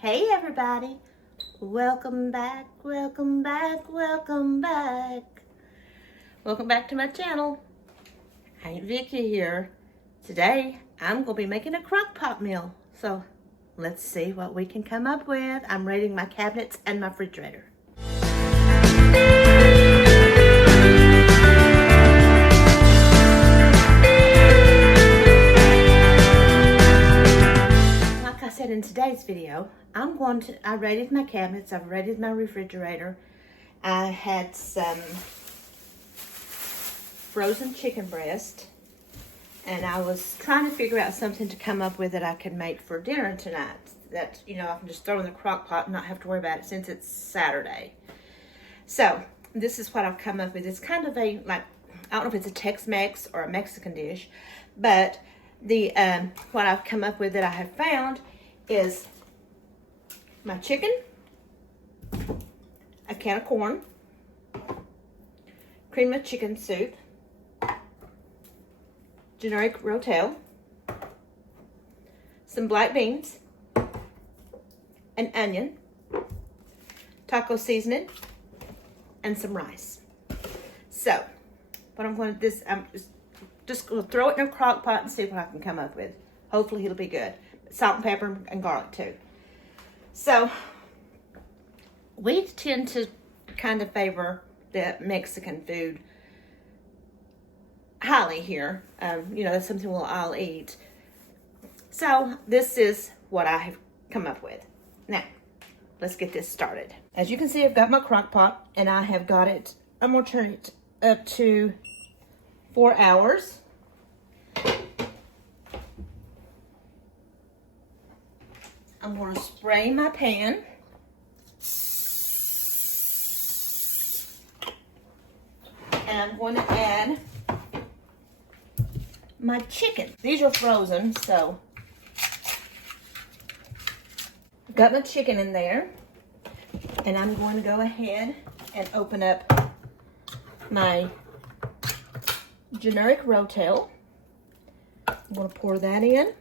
Hey everybody, welcome back, welcome back, welcome back. Welcome back to my channel. Aunt Vicky here. Today I'm going to be making a crock pot meal. So let's see what we can come up with. I'm raiding my cabinets and my refrigerator. Like I said in today's video, I raided my cabinets, I've raided my refrigerator. I had some frozen chicken breast, and I was trying to figure out something to come up with that I could make for dinner tonight. That, I can just throw in the crock pot and not have to worry about it since it's Saturday. So, this is what I've come up with. It's kind of I don't know if it's a Tex-Mex or a Mexican dish, but what I've come up with that I have found is my chicken, a can of corn, cream of chicken soup, generic rotel, some black beans, an onion, taco seasoning, and some rice. So, what I'm going to do, I'm just going to throw it in a crock pot and see what I can come up with. Hopefully it'll be good. Salt and pepper and garlic too. So, we tend to kind of favor the Mexican food highly here. That's something we'll all eat. So, this is what I have come up with. Now, let's get this started. As you can see, I've got my crock pot, and I have got it, I'm going to turn it up to 4 hours. I'm going to spray my pan. And I'm going to add my chicken. These are frozen, so I've got my chicken in there. And I'm going to go ahead and open up my generic rotel. I'm going to pour that in.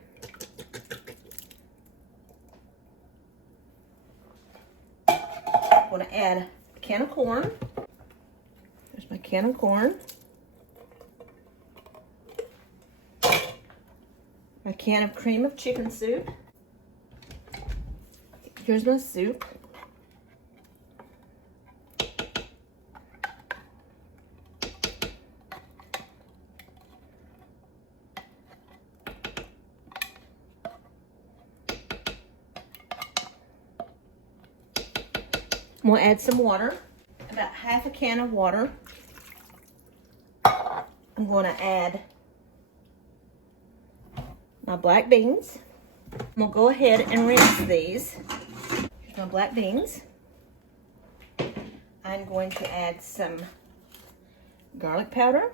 I'm going to add a can of corn. There's my can of corn. My can of cream of chicken soup. Here's my soup. I'm going to add some water, about half a can of water. I'm going to add my black beans. I'm going to go ahead and rinse these. Here's my black beans. I'm going to add some garlic powder.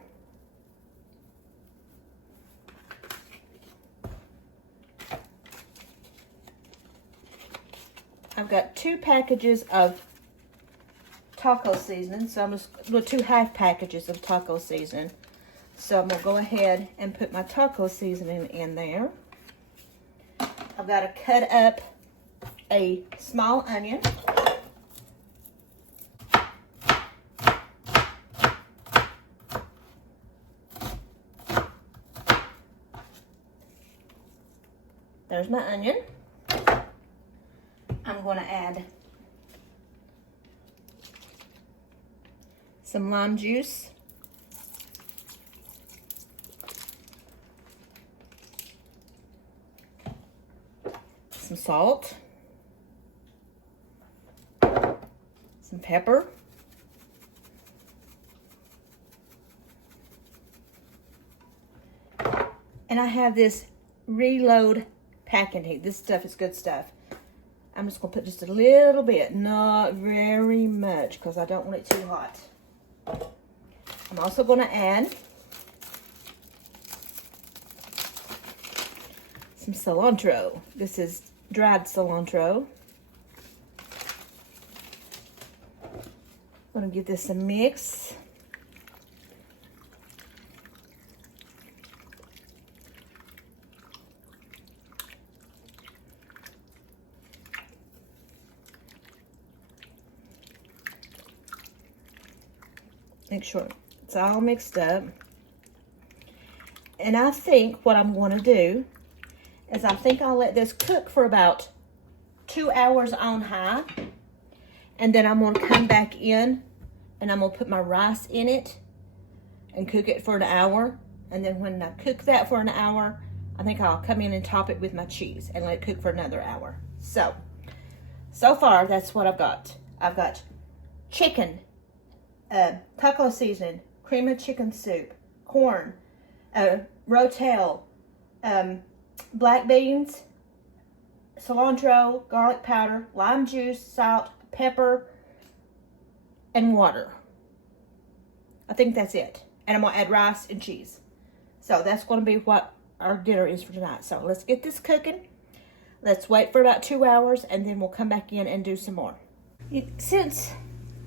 I've got 2 packages of taco seasoning, so I'm just doing 2 half packages of taco seasoning. So I'm going to go ahead and put my taco seasoning in there. I've got to cut up a small onion. There's my onion. I'm going to add some lime juice, some salt, some pepper, and I have this Reload packing heat. This stuff is good stuff. I'm just going to put just a little bit, not very much, because I don't want it too hot. I'm also going to add some cilantro. This is dried cilantro. I'm going to give this a mix. Make sure it's all mixed up. And I think what I'm going to do is I think I'll let this cook for about 2 hours on high. And then I'm going to come back in and I'm going to put my rice in it and cook it for an hour. And then when I cook that for an hour, I think I'll come in and top it with my cheese and let it cook for another hour. So far, that's what I've got. I've got chicken, taco seasoning, cream of chicken soup, corn, rotel, black beans, cilantro, garlic powder, lime juice, salt, pepper, and water. I think that's it. And I'm going to add rice and cheese. So that's going to be what our dinner is for tonight. So let's get this cooking. Let's wait for about 2 hours and then we'll come back in and do some more.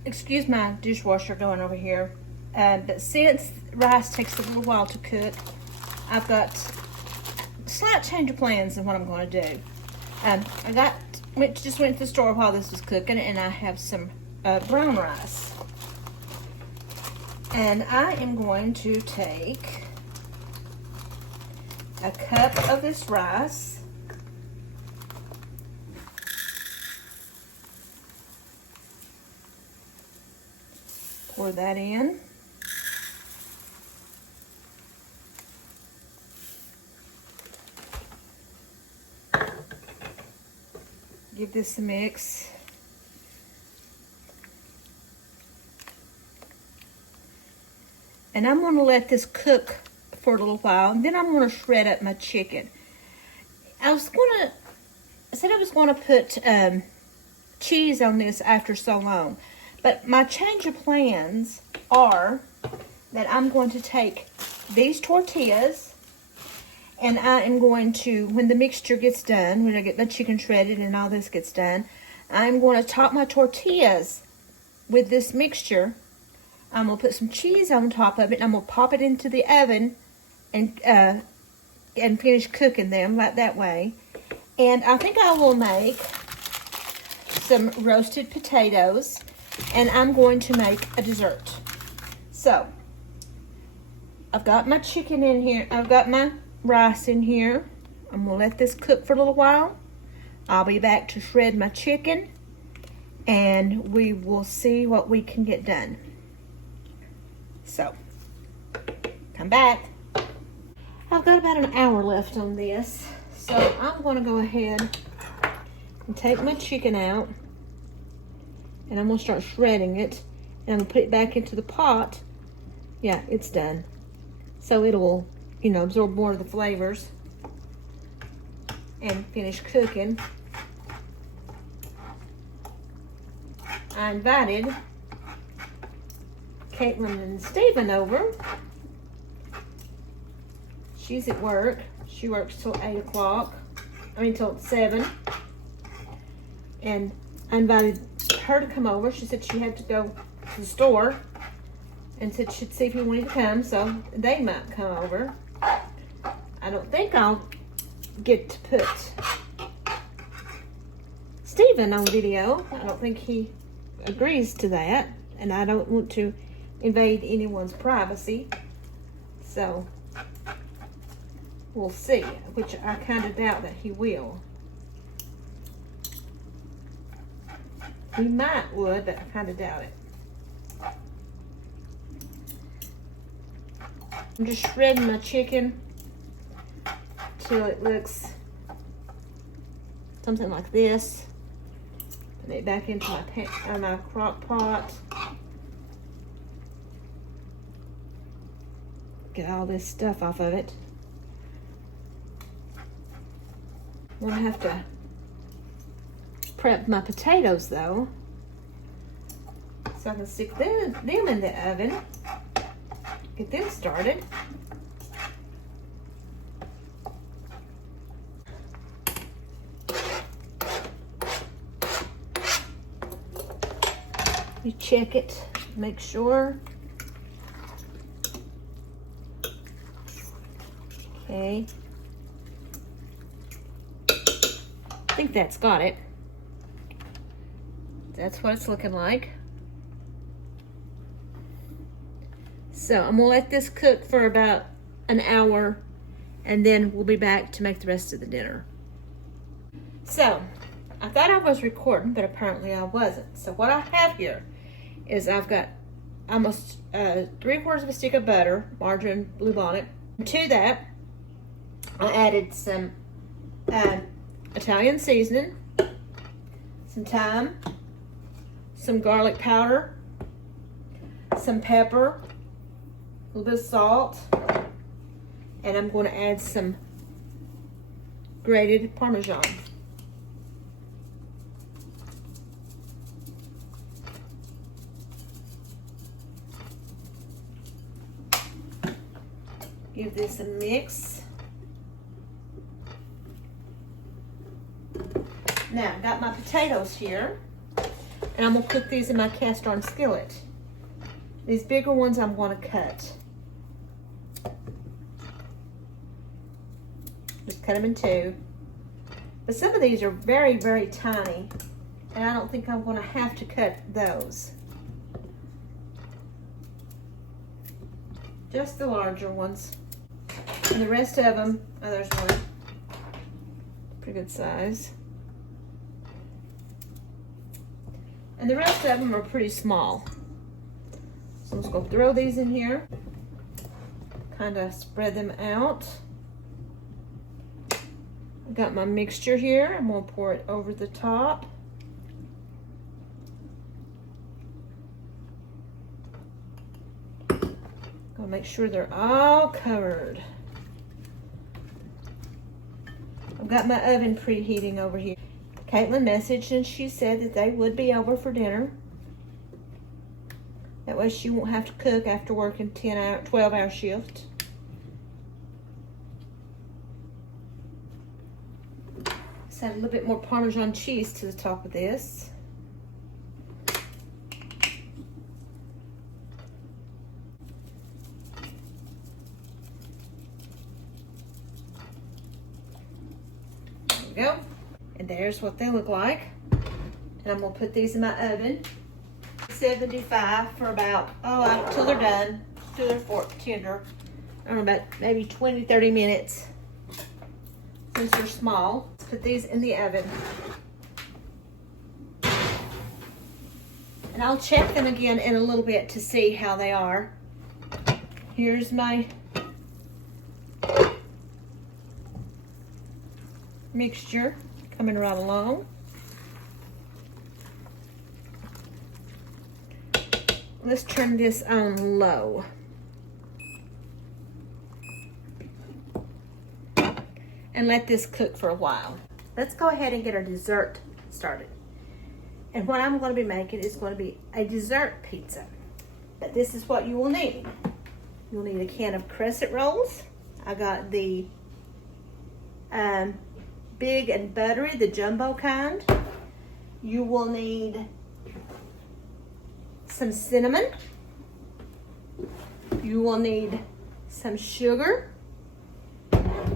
Excuse my dishwasher going over here, but since rice takes a little while to cook, I've got a slight change of plans in what I'm going to do. Just went to the store while this was cooking, and I have some brown rice. And I am going to take a cup of this rice. Pour that in. Give this a mix. And I'm going to let this cook for a little while, and then I'm going to shred up my chicken. I said I was going to put cheese on this after so long, but my change of plans are that I'm going to take these tortillas, and I am going to, when the mixture gets done, when I get my chicken shredded and all this gets done, I'm going to top my tortillas with this mixture. I'm going to put some cheese on top of it, and I'm going to pop it into the oven and finish cooking them like that way. And I think I will make some roasted potatoes, and I'm going to make a dessert. So, I've got my chicken in here. I've got my rice in here. I'm going to let this cook for a little while. I'll be back to shred my chicken, and we will see what we can get done. So, come back. I've got about an hour left on this, so I'm going to go ahead and take my chicken out, and I'm going to start shredding it, and I'm going to put it back into the pot. Yeah, it's done. So it'll, absorb more of the flavors and finish cooking. I invited Caitlin and Stephen over. She's at work. She works till 8 o'clock. Till 7. And I invited her to come over. She said she had to go to the store and said she'd see if he wanted to come, so they might come over. I don't think I'll get to put Stephen on video. I don't think he agrees to that, and I don't want to invade anyone's privacy. So we'll see, which I kind of doubt that he will. He might would, but I kind of doubt it. I'm just shredding my chicken till it looks something like this. Put it back into my crock pot. Get all this stuff off of it. I'm gonna have to prep my potatoes though, so I can stick them in the oven. Get them started. You check it, make sure. Okay. I think that's got it. That's what it's looking like. So I'm gonna let this cook for about an hour, and then we'll be back to make the rest of the dinner. So I thought I was recording, but apparently I wasn't. So what I have here is I've got almost 3/4 of a stick of butter, margarine, bluebonnet. To that, I added some Italian seasoning, some thyme, some garlic powder, some pepper, a little bit of salt, and I'm going to add some grated Parmesan. Give this a mix. Now, I've got my potatoes here, and I'm gonna cook these in my cast iron skillet. These bigger ones I'm gonna cut. Just cut them in two. But some of these are very, very tiny, and I don't think I'm gonna have to cut those. Just the larger ones. And the rest of them, oh, there's one. Pretty good size. And the rest of them are pretty small. So I'm just gonna throw these in here. Kind of spread them out. I've got my mixture here. I'm gonna pour it over the top. Gonna make sure they're all covered. I've got my oven preheating over here. Caitlin messaged and she said that they would be over for dinner. That way she won't have to cook after working 12-hour shift. Let's add a little bit more Parmesan cheese to the top of this. Go. And there's what they look like. And I'm gonna put these in my oven. 75 for about, until they're done, till they're tender. I don't know, about maybe 20, 30 minutes. Since they're small, let's put these in the oven. And I'll check them again in a little bit to see how they are. Here's my mixture coming right along. Let's turn this on low. And let this cook for a while. Let's go ahead and get our dessert started. And what I'm going to be making is going to be a dessert pizza. But this is what you will need. You'll need a can of crescent rolls. I got the big and buttery, the jumbo kind. You will need some cinnamon. You will need some sugar.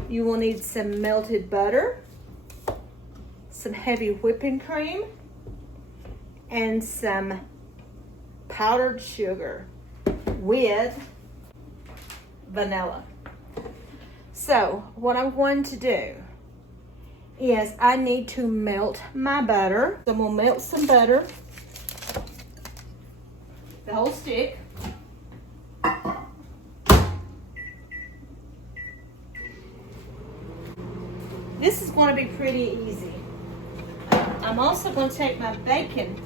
You will need some melted butter, some heavy whipping cream, and some powdered sugar with vanilla. So what I'm going to do is I need to melt my butter. So I'm gonna melt some butter, the whole stick. This is going to be pretty easy. I'm also going to take my bacon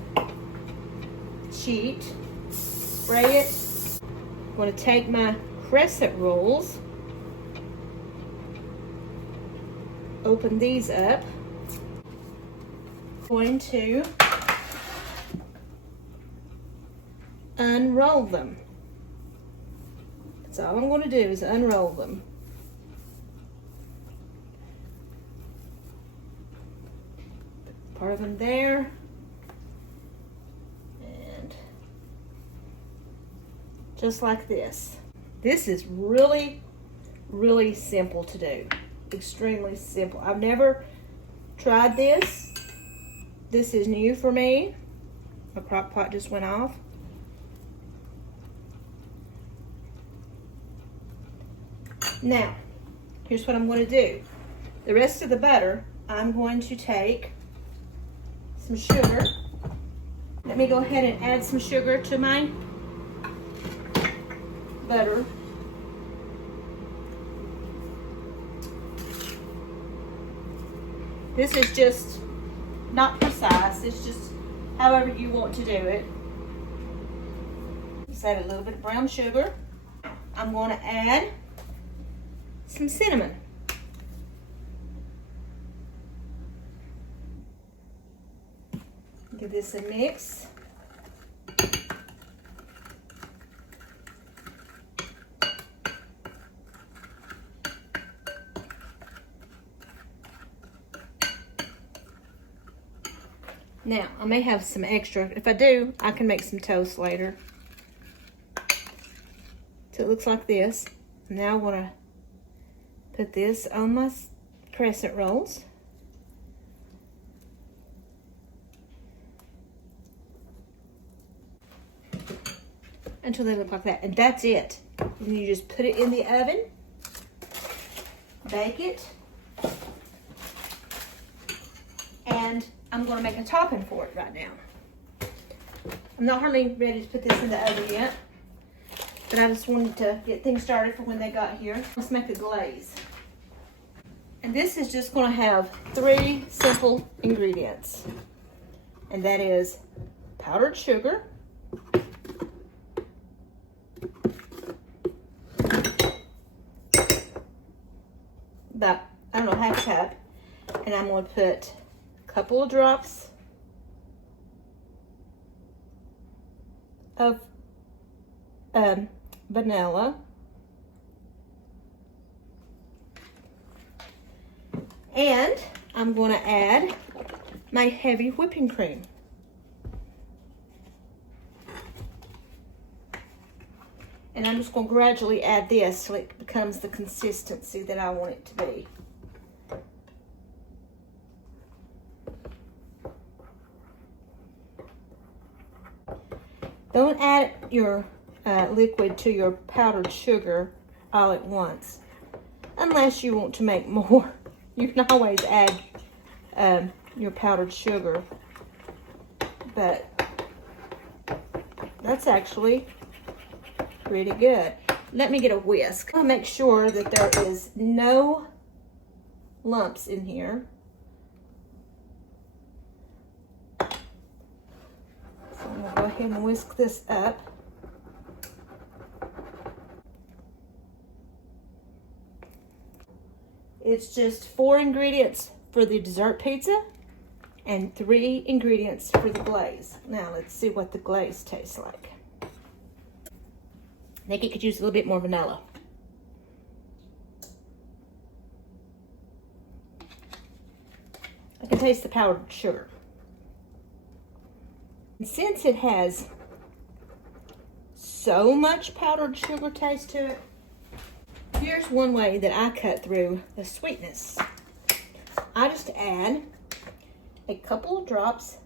sheet, spray it. I'm going to take my crescent rolls, open these up. I'm going to unroll them. That's all I'm going to do is unroll them. Part of them there, and just like this. This is really, really simple to do. Extremely simple. I've never tried this. This is new for me. My crock pot just went off. Now, here's what I'm going to do. The rest of the butter, I'm going to take some sugar. Let me go ahead and add some sugar to my butter. This is just not precise. It's just however you want to do it. Just add a little bit of brown sugar. I'm going to add some cinnamon. Give this a mix. Now, I may have some extra. If I do, I can make some toast later. So it looks like this. Now I want to put this on my crescent rolls. Until they look like that. And that's it. And you just put it in the oven. Bake it. And I'm going to make a topping for it right now. I'm not hardly ready to put this in the oven yet, but I just wanted to get things started for when they got here. Let's make a glaze. And this is just going to have 3 simple ingredients. And that is powdered sugar, about, I don't know, half a cup, and I'm going to put couple of drops of vanilla, and I'm going to add my heavy whipping cream. And I'm just going to gradually add this till it becomes the consistency that I want it to be. Don't add your liquid to your powdered sugar all at once, unless you want to make more. You can always add your powdered sugar, but that's actually pretty good. Let me get a whisk. I'll make sure that there is no lumps in here. I'm going to go ahead and whisk this up. It's just 4 ingredients for the dessert pizza and 3 ingredients for the glaze. Now let's see what the glaze tastes like. I think it could use a little bit more vanilla. I can taste the powdered sugar. And since it has so much powdered sugar taste to it, here's one way that I cut through the sweetness. I just add a couple of drops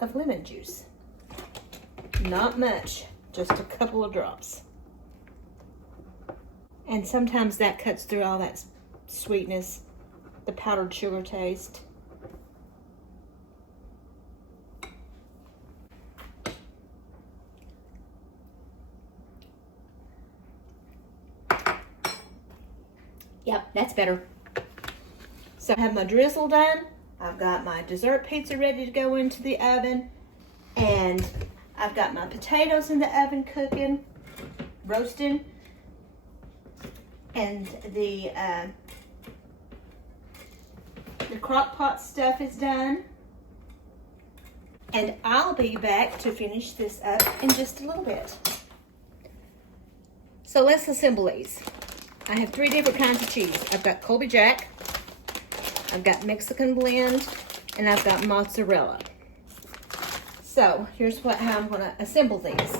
of lemon juice. Not much, just a couple of drops. And sometimes that cuts through all that sweetness, the powdered sugar taste. Yep, that's better. So I have my drizzle done. I've got my dessert pizza ready to go into the oven. And I've got my potatoes in the oven cooking, roasting. And the crock pot stuff is done. And I'll be back to finish this up in just a little bit. So let's assemble these. I have 3 different kinds of cheese. I've got Colby Jack, I've got Mexican blend, and I've got mozzarella. So here's how I'm going to assemble these.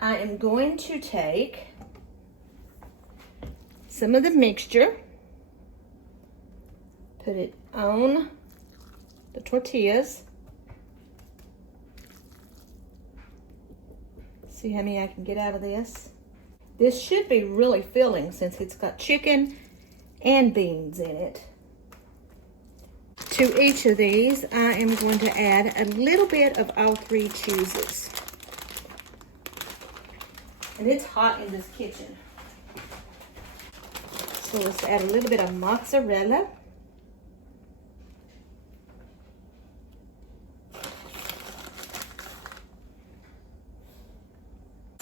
I am going to take some of the mixture, put it on the tortillas, See how many I can get out of this. This should be really filling since it's got chicken and beans in it. To each of these, I am going to add a little bit of all three cheeses. And it's hot in this kitchen. So let's add a little bit of mozzarella.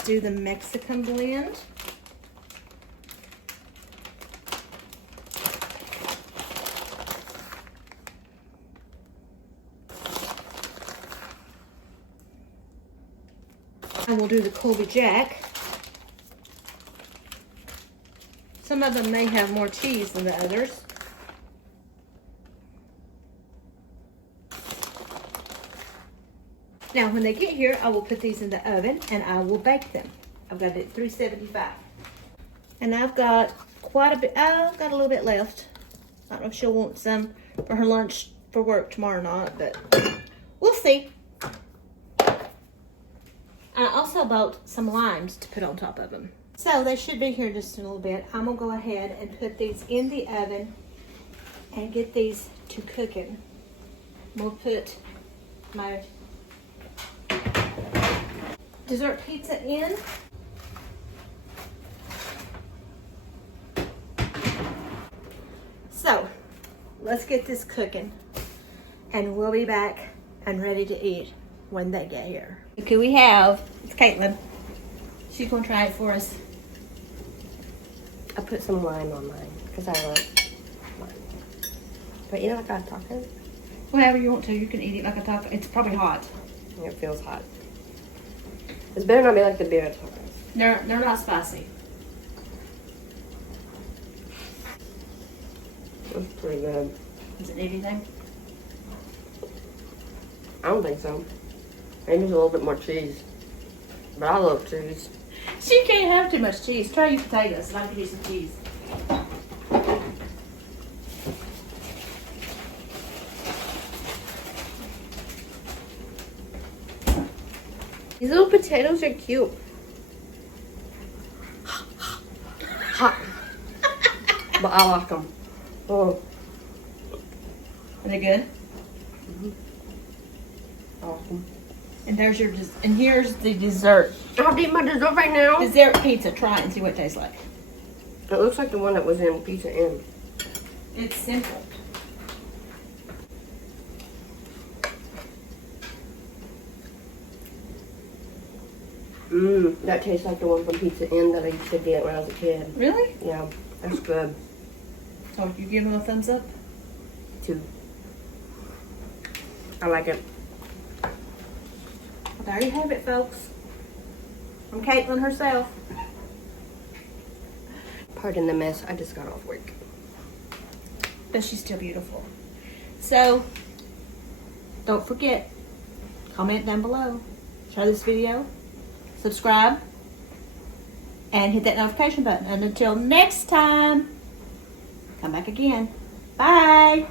Do the Mexican blend. And we'll do the Colby Jack. Some of them may have more cheese than the others. Now, when they get here, I will put these in the oven and I will bake them. I've got it at 375. And I've got quite a bit, I've got a little bit left. I don't know if she'll want some for her lunch for work tomorrow or not, but we'll see. I also bought some limes to put on top of them. So they should be here just in a little bit. I'm gonna go ahead and put these in the oven and get these to cooking. We'll put my dessert pizza in. So let's get this cooking and we'll be back and ready to eat when they get here. Okay, we have, it's Caitlin. She's gonna try it for us. I put some lime on mine because I love lime. But you know, like a taco? Whatever you want to, you can eat it like a taco. It's probably hot. It feels hot. It's better not be like the beer tacos. They're not spicy. That's pretty good. Does it need anything? I don't think so. Maybe a little bit more cheese. But I love cheese. She can't have too much cheese. Try your potatoes and I'll give you some cheese. These little potatoes are cute. Hot. But I like them. Oh. Are they good? Mm-hmm. Awesome. And there's your and here's the dessert. I have to eat my dessert right now. Dessert pizza. Try it and see what it tastes like. It looks like the one that was in Pizza Inn. It's simple. That tastes like the one from Pizza Inn that I used to get when I was a kid. Really? Yeah, that's good. So you give them a thumbs up? 2. I like it. Well, there you have it, folks. From Caitlin herself. Pardon the mess. I just got off work. But she's still beautiful. So, don't forget, comment down below, share this video, subscribe, and hit that notification button. And until next time, come back again. Bye.